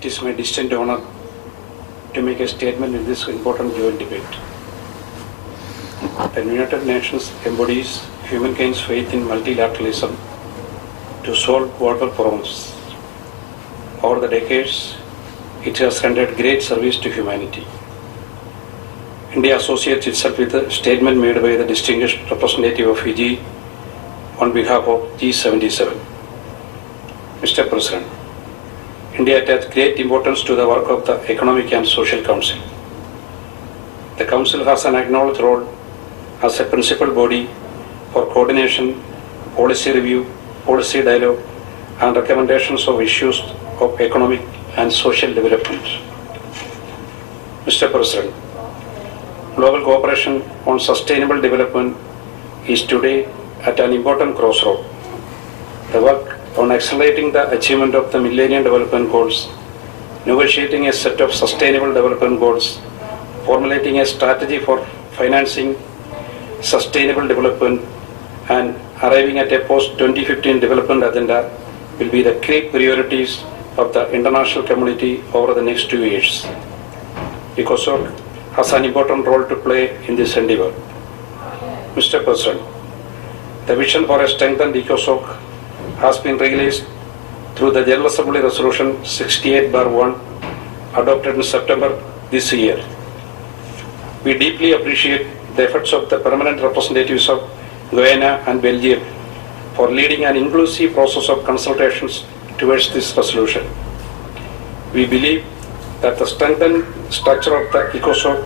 It is my distinct honor to make a statement in this important joint debate. The United Nations embodies humankind's faith in multilateralism to solve global problems. Over the decades, it has rendered great service to humanity. India associates itself with the statement made by the distinguished representative of Fiji on behalf of G77. Mr. President, India attaches great importance to the work of the Economic and Social Council. The Council has an acknowledged role as a principal body for coordination, policy review, policy dialogue, and recommendations of issues of economic and social development. Mr. President, global cooperation on sustainable development is today at an important crossroad. The work on accelerating the achievement of the Millennium Development Goals, negotiating a set of sustainable development goals, formulating a strategy for financing sustainable development, and arriving at a post-2015 development agenda will be the key priorities of the international community over the next 2 years. ECOSOC has an important role to play in this endeavor. Mr. President, the vision for a strengthened ECOSOC has been realized through the General Assembly Resolution 68/1 adopted in September this year. We deeply appreciate the efforts of the permanent representatives of Guyana and Belgium for leading an inclusive process of consultations towards this resolution. We believe that the strengthened structure of the ECOSOC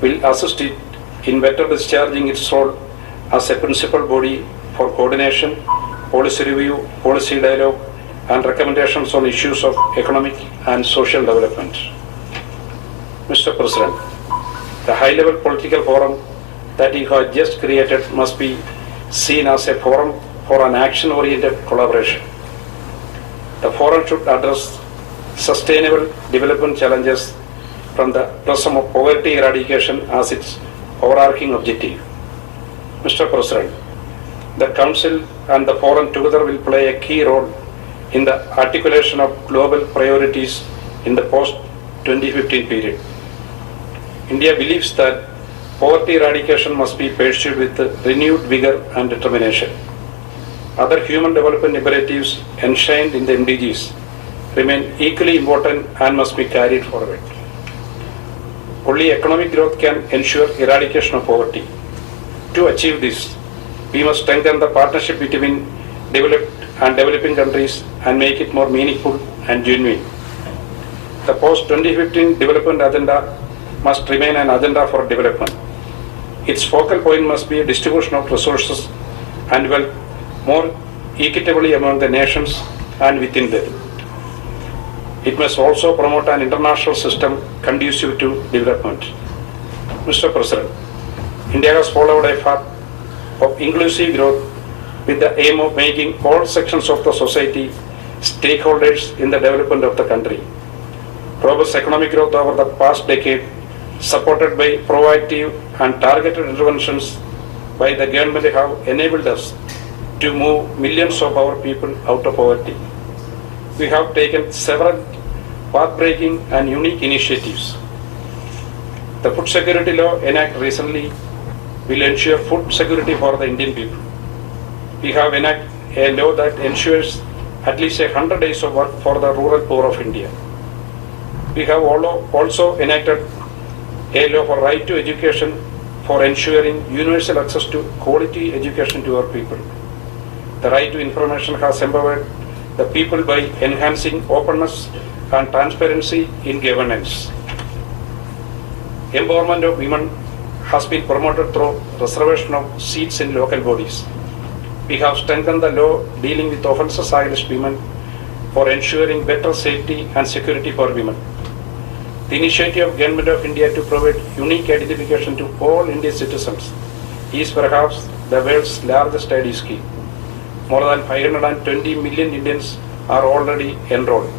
will assist it in better discharging its role as a principal body for coordination, policy review, policy dialogue, and recommendations on issues of economic and social development. Mr. President, the high-level political forum that you have just created must be seen as a forum for an action-oriented collaboration. The forum should address sustainable development challenges from the prism of poverty eradication as its overarching objective. Mr. President, the Council and the Forum together will play a key role in the articulation of global priorities in the post-2015 period. India believes that poverty eradication must be pursued with renewed vigor and determination. Other human development imperatives enshrined in the MDGs remain equally important and must be carried forward. Only economic growth can ensure eradication of poverty. To achieve this, we must strengthen the partnership between developed and developing countries and make it more meaningful and genuine. The post-2015 development agenda must remain an agenda for development. Its focal point must be a distribution of resources and wealth more equitably among the nations and within them. It must also promote an international system conducive to development. Mr. President, India has followed a path of inclusive growth with the aim of making all sections of the society stakeholders in the development of the country. Robust economic growth over the past decade, supported by proactive and targeted interventions by the government, have enabled us to move millions of our people out of poverty. We have taken several path-breaking and unique initiatives. The Food Security Law enacted recently will ensure food security for the Indian people. We have enacted a law that ensures at least 100 days of work for the rural poor of India. We have also enacted a law for right to education for ensuring universal access to quality education to our people. The right to information has empowered the people by enhancing openness and transparency in governance. Empowerment of women has been promoted through reservation of seats in local bodies. We have strengthened the law dealing with offences against women for ensuring better safety and security for women. The initiative of Government of India to provide unique identification to all Indian citizens is perhaps the world's largest ID scheme. More than 520 million Indians are already enrolled.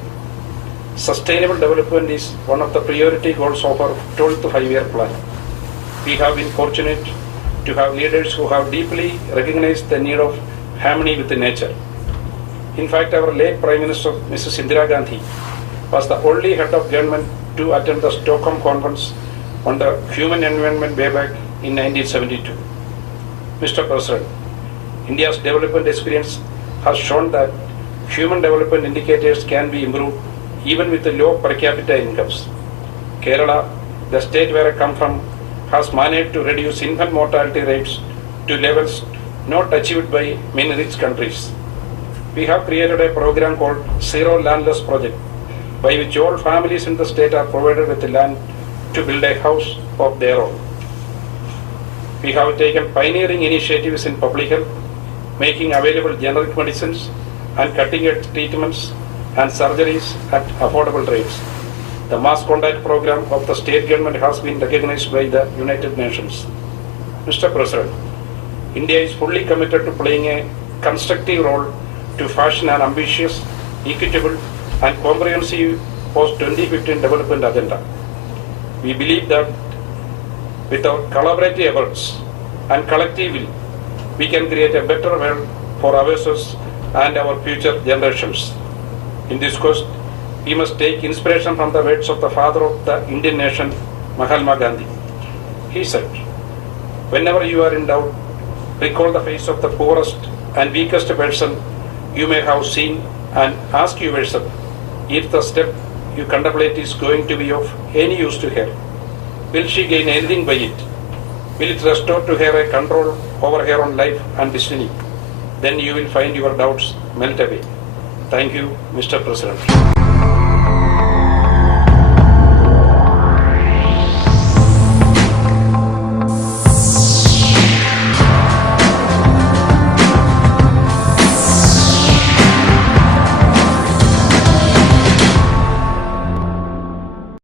Sustainable development is one of the priority goals of our 12th five-year plan. We have been fortunate to have leaders who have deeply recognized the need of harmony with nature. In fact, our late Prime Minister, Mrs. Indira Gandhi, was the only head of government to attend the Stockholm Conference on the Human Environment way back in 1972. Mr. President, India's development experience has shown that human development indicators can be improved even with the low per capita incomes. Kerala, the state where I come from, has managed to reduce infant mortality rates to levels not achieved by many rich countries. We have created a program called Zero Landless Project, by which all families in the state are provided with land to build a house of their own. We have taken pioneering initiatives in public health, making available generic medicines and cutting-edge treatments and surgeries at affordable rates. The mass contact program of the state government has been recognized by the United Nations. Mr. President, India is fully committed to playing a constructive role to fashion an ambitious, equitable, and comprehensive post-2015 development agenda. We believe that with our collaborative efforts and collective will, we can create a better world for ourselves and our future generations. In this quest, we must take inspiration from the words of the father of the Indian nation, Mahatma Gandhi. He said, "Whenever you are in doubt, recall the face of the poorest and weakest person you may have seen and ask yourself if the step you contemplate is going to be of any use to her. Will she gain anything by it? Will it restore to her a control over her own life and destiny? Then you will find your doubts melt away." Thank you, Mr. President.